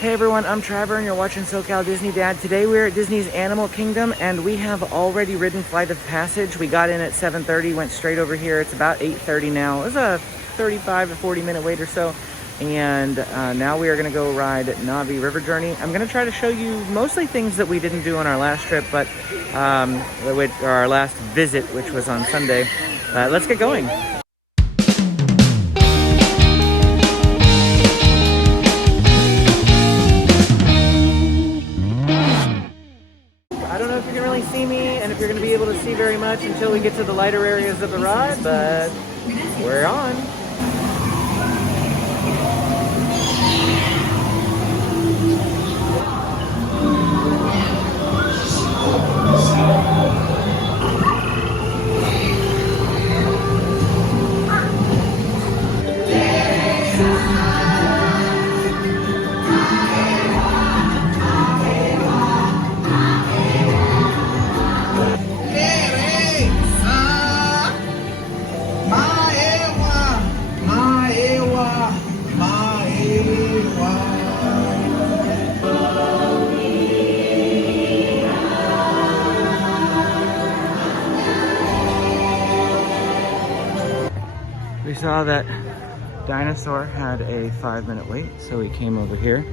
Hey everyone, I'm Trevor and you're watching SoCal Disney Dad. Today we're at Disney's Animal Kingdom and we have already ridden Flight of Passage. We got in at 7:30, went straight over here. It's about 8:30 now. It was a 35 to 40 minute wait or so. And now we are gonna go ride Navi River Journey. I'm gonna try to show you mostly things that we didn't do on our last trip, but our last visit, which was on Sunday. Let's get going. I don't know if you can really see me and if you're going to be able to see very much until we get to the lighter areas of the ride, but we're on. We saw that Dinosaur had a 5-minute wait, so we came over here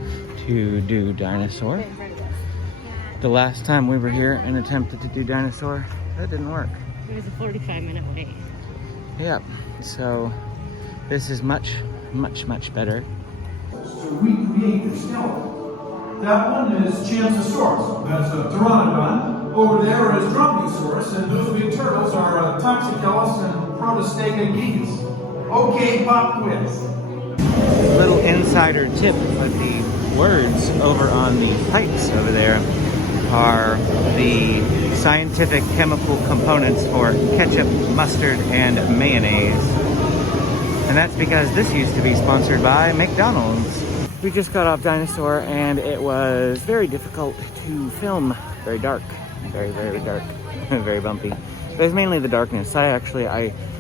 to do Dinosaur. The last time we were here and attempted to do Dinosaur, that didn't work. It was a 45-minute wait. Yep, so this is much better. To recreate the skeleton. That one is Chanceosaurus. That's a pteranodon. Over there is Dromaeosaurus, and those big turtles are Toxicellus and Protostega gigas. Okay, pop quiz. Little insider tip, but the words over on the pipes over there are the scientific chemical components for ketchup, mustard, and mayonnaise. And that's because this used to be sponsored by McDonald's. We just got off Dinosaur and it was very difficult to film. Very dark, very dark, very bumpy. It was mainly the darkness. I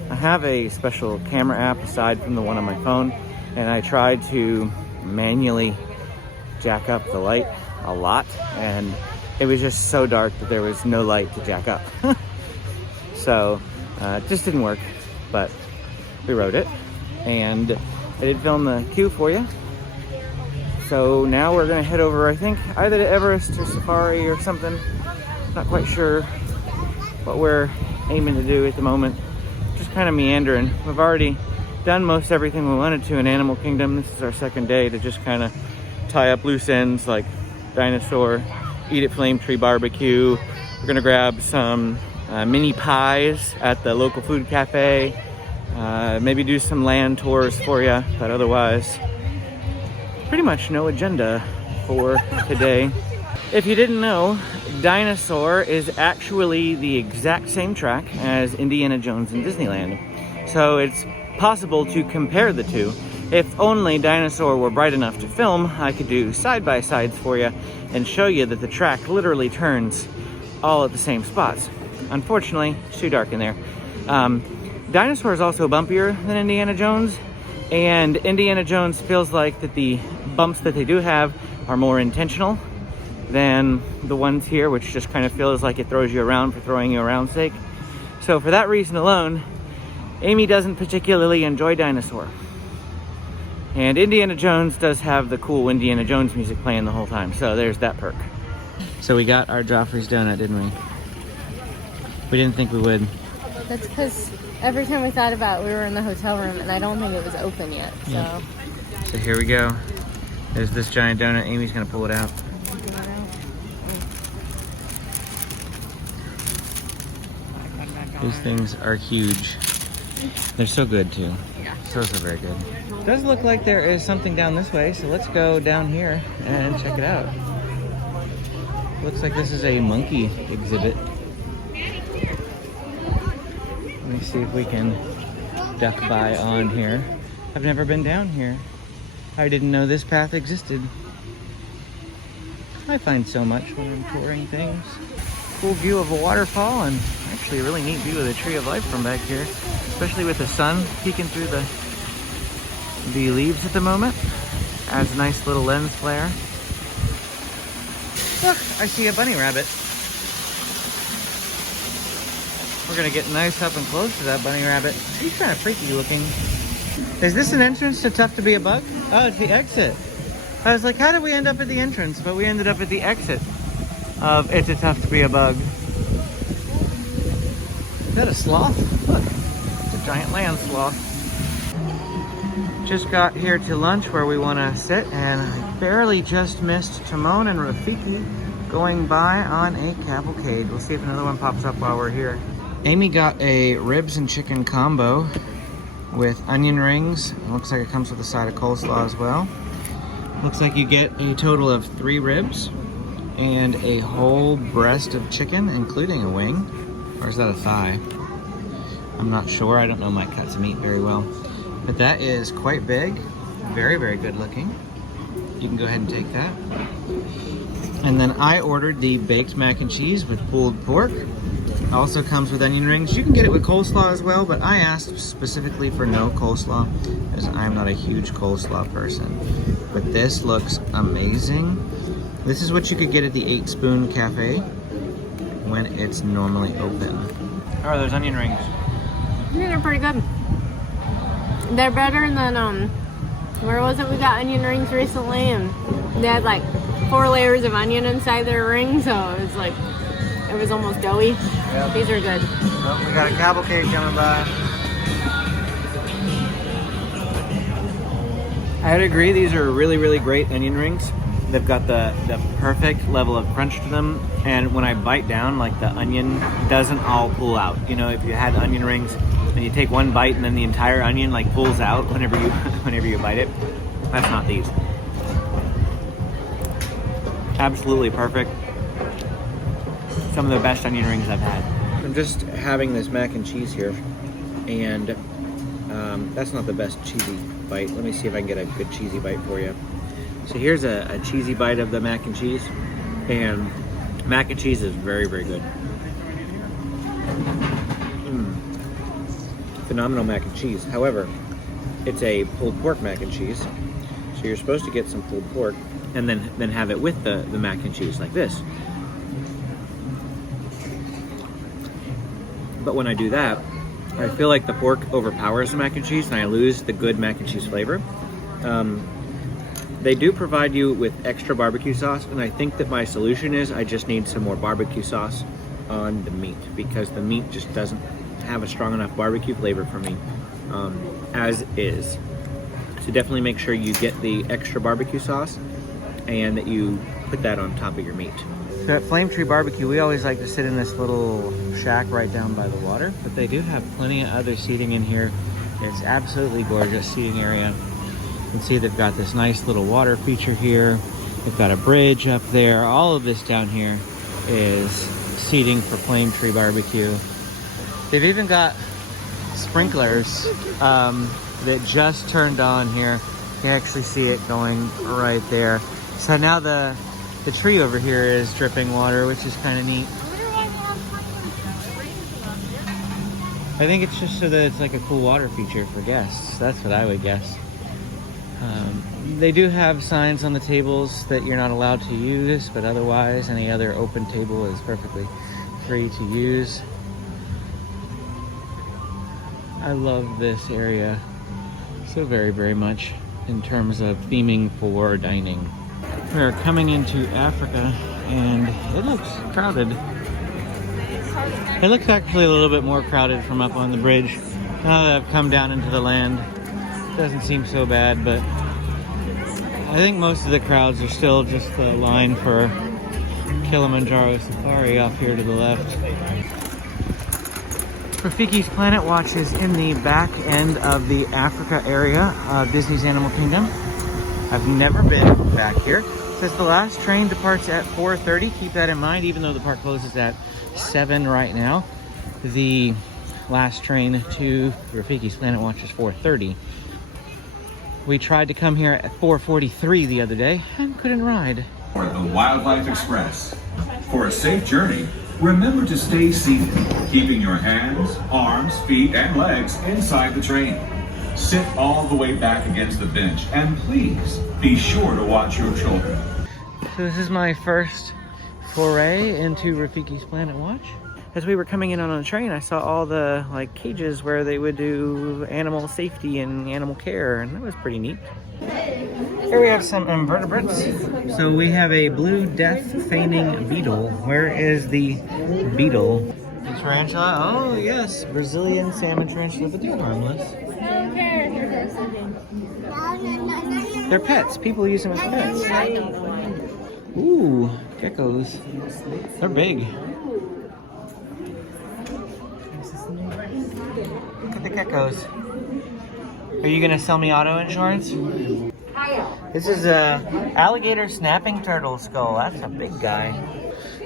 have a special camera app aside from the one on my phone, and I tried to manually jack up the light a lot, and it was just so dark that there was no light to jack up. So it just didn't work, but we rode it, and I did film the queue for you. So now we're gonna head over, I think, either to Everest or Safari or something. Not quite sure what we're aiming to do at the moment. Just kind of meandering. We've already done most everything we wanted to in Animal Kingdom. This is our second day to just kind of tie up loose ends like Dinosaur, eat at Flame Tree Barbecue. We're gonna grab some mini pies at the local food cafe. Maybe do some land tours for you, but otherwise, pretty much no agenda for today. If you didn't know, Dinosaur is actually the exact same track as Indiana Jones in Disneyland. So it's possible to compare the two. If only Dinosaur were bright enough to film, I could do side-by-sides for you and show you that the track literally turns all at the same spots. Unfortunately, it's too dark in there. Dinosaur is also bumpier than Indiana Jones, and Indiana Jones feels like that the bumps that they do have are more intentional than the ones here, which just kind of feels like it throws you around for throwing you around sake. So for that reason alone, Amy doesn't particularly enjoy Dinosaur. And Indiana Jones does have the cool Indiana Jones music playing the whole time, so there's that perk. So we got our Joffrey's donut, didn't we? We didn't think we would. That's because every time we thought about it, we were in the hotel room and I don't think it was open yet, so. Yeah. So here we go. There's this giant donut. Amy's gonna pull it out. These things are huge. They're so good too. Yeah. So very good. It does look like there is something down this way, so let's go down here and check it out. Looks like this is a monkey exhibit. Let me see if we can duck by on here. I've never been down here. I didn't know this path existed. I find so much when I'm touring things. Cool view of a waterfall and actually a really neat view of the Tree of Life from back here, especially with the sun peeking through the leaves at the moment. Adds a nice little lens flare. Look, I see a bunny rabbit. We're gonna get nice up and close to that bunny rabbit. He's kind of freaky looking. Is this an entrance to Tough to Be a Bug? Oh, it's the exit. I was like, how did we end up at the entrance? But we ended up at the exit of It's a Tough to Be a Bug. Is that a sloth? Look, it's a giant land sloth. Just got here to lunch where we want to sit, and I barely just missed Timon and Rafiki going by on a cavalcade. We'll see if another one pops up while we're here. Amy got a ribs and chicken combo with onion rings. It looks like it comes with a side of coleslaw as well. Looks like you get a total of 3 ribs and a whole breast of chicken, including a wing. Or is that a thigh? I'm not sure. I don't know my cuts of meat very well. But that is quite big. Very, very good looking. You can go ahead and take that. And then I ordered the baked mac and cheese with pulled pork. Also comes with onion rings. You can get it with coleslaw as well, but I asked specifically for no coleslaw because I'm not a huge coleslaw person. But this looks amazing. This is what you could get at the 8 Spoon Cafe when it's normally open. How are those onion rings? Yeah, they're pretty good. They're better than, where was it we got onion rings recently, and they had like 4 layers of onion inside their ring, so it was like, it was almost doughy. Yep. These are good. Well, we got a cavalcade coming by. I'd agree, these are really, really great onion rings. They've got the perfect level of crunch to them, and when I bite down, like the onion doesn't all pull out. You know, if you had onion rings and you take one bite and then the entire onion like pulls out whenever you bite it, that's not these. Absolutely perfect. Some of the best onion rings I've had. I'm just having this mac and cheese here, and that's not the best cheesy bite. Let me see if I can get a good cheesy bite for you. So here's a cheesy bite of the mac and cheese, and mac and cheese is very, very good. Phenomenal mac and cheese. However, it's a pulled pork mac and cheese, so you're supposed to get some pulled pork and then have it with the mac and cheese like this. But when I do that, I feel like the pork overpowers the mac and cheese and I lose the good mac and cheese flavor. They do provide you with extra barbecue sauce, and I think that my solution is I just need some more barbecue sauce on the meat, because the meat just doesn't have a strong enough barbecue flavor for me as is. So definitely make sure you get the extra barbecue sauce and that you put that on top of your meat. So at Flame Tree Barbecue, we always like to sit in this little shack right down by the water, but they do have plenty of other seating in here. It's absolutely gorgeous seating area. You can see they've got this nice little water feature here. They've got a bridge up there. All of this down here is seating for Flame Tree Barbecue. They've even got sprinklers that just turned on here. You can actually see it going right there. So now the tree over here is dripping water, which is kind of neat. I think it's just so that it's like a cool water feature for guests. That's what I would guess. They do have signs on the tables that you're not allowed to use, but otherwise any other open table is perfectly free to use. I love this area so very, very much in terms of theming for dining. We're coming into Africa and it looks crowded. It looks actually a little bit more crowded from up on the bridge. Now that I've come down into the land, it doesn't seem so bad, but I think most of the crowds are still just the line for Kilimanjaro Safari off here to the left. Rafiki's Planet Watch is in the back end of the Africa area of Disney's Animal Kingdom. I've never been back here. It says the last train departs at 4:30. Keep that in mind, even though the park closes at 7 right now. The last train to Rafiki's Planet Watch is 4:30. We tried to come here at 4:43 the other day and couldn't ride. For the Wildlife Express. For a safe journey, remember to stay seated, keeping your hands, arms, feet, and legs inside the train. Sit all the way back against the bench, and please be sure to watch your children. So this is my first foray into Rafiki's Planet Watch. As we were coming in on a train, I saw all the like cages where they would do animal safety and animal care, and that was pretty neat. Here we have some invertebrates. So we have a blue death feigning beetle. Where is the beetle? The tarantula? Oh yes, Brazilian salmon tarantula, but they're harmless. They're pets. People use them as pets. Ooh, geckos. They're big. Look at the geckos. Are you gonna sell me auto insurance? This is a alligator snapping turtle skull. That's a big guy.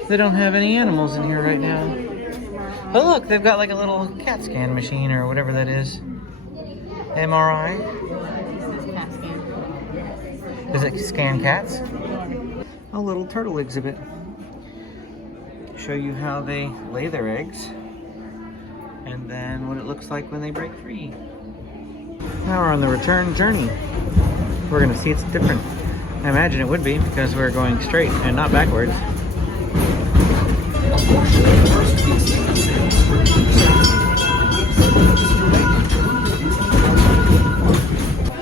They don't have any animals in here right now. But look, they've got like a little CAT scan machine or whatever that is. MRI. Does it scan cats? A little turtle exhibit. Show you how they lay their eggs. And then what it looks like when they break free. Now we're on the return journey. We're gonna see it's different. I imagine it would be because we're going straight and not backwards.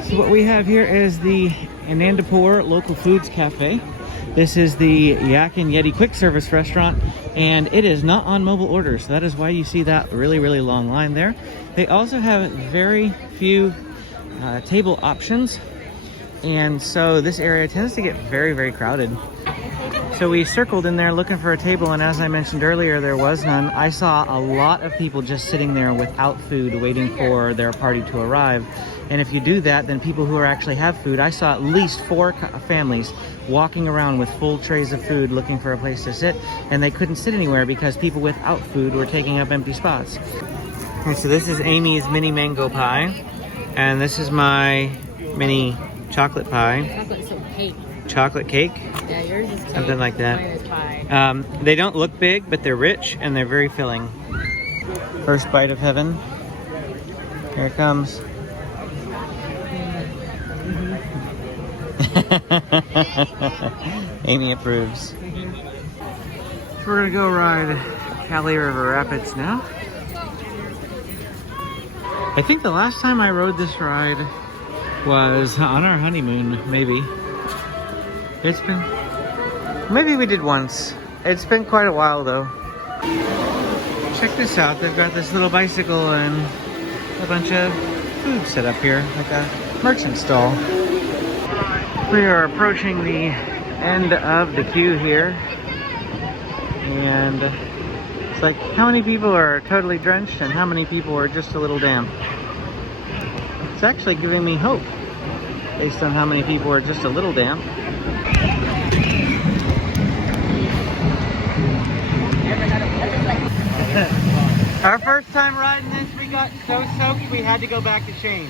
So what we have here is the Anandapur Local Foods Cafe. This is the Yakin Yeti quick service restaurant, and it is not on mobile order, so that is why you see that really long line there. They also have very few table options, and so this area tends to get very crowded. So we circled in there looking for a table, and as I mentioned earlier, there was none. I saw a lot of people just sitting there without food, waiting for their party to arrive. And if you do that, then people who actually have food, I saw at least 4 families walking around with full trays of food looking for a place to sit, and they couldn't sit anywhere because people without food were taking up empty spots. Okay, so this is Amy's mini mango pie, and this is my mini chocolate pie. Chocolate cake? Yeah, yours is cake. Something like that. Mine is pie. They don't look big, but they're rich and they're very filling. First bite of heaven. Here it comes. Amy approves. So we're gonna go ride Cali River Rapids now. I think the last time I rode this ride was on our honeymoon, maybe. It's been, maybe we did once. It's been quite a while though. Check this out, they've got this little bicycle and a bunch of food set up here, like a merchant stall. We are approaching the end of the queue here, and it's like how many people are totally drenched and how many people are just a little damp. It's actually giving me hope based on how many people are just a little damp. Our first time riding this, we got so soaked we had to go back to change.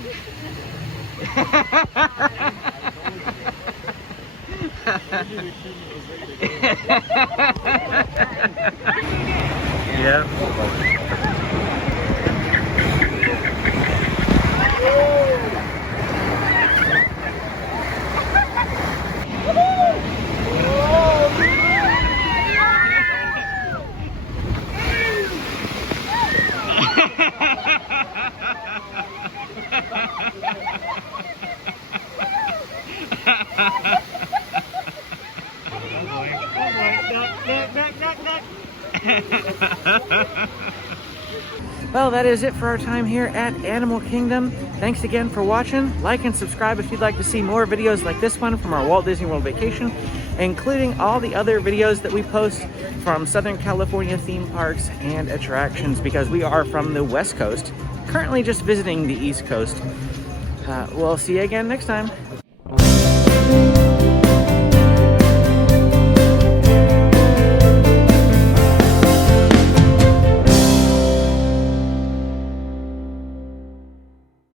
Yep. Well, that is it for our time here at Animal Kingdom. Thanks again for watching. Like and subscribe if you'd like to see more videos like this one from our Walt Disney World vacation, including all the other videos that we post from Southern California theme parks and attractions, because we are from the West Coast, currently just visiting the East Coast. We'll see you again next time.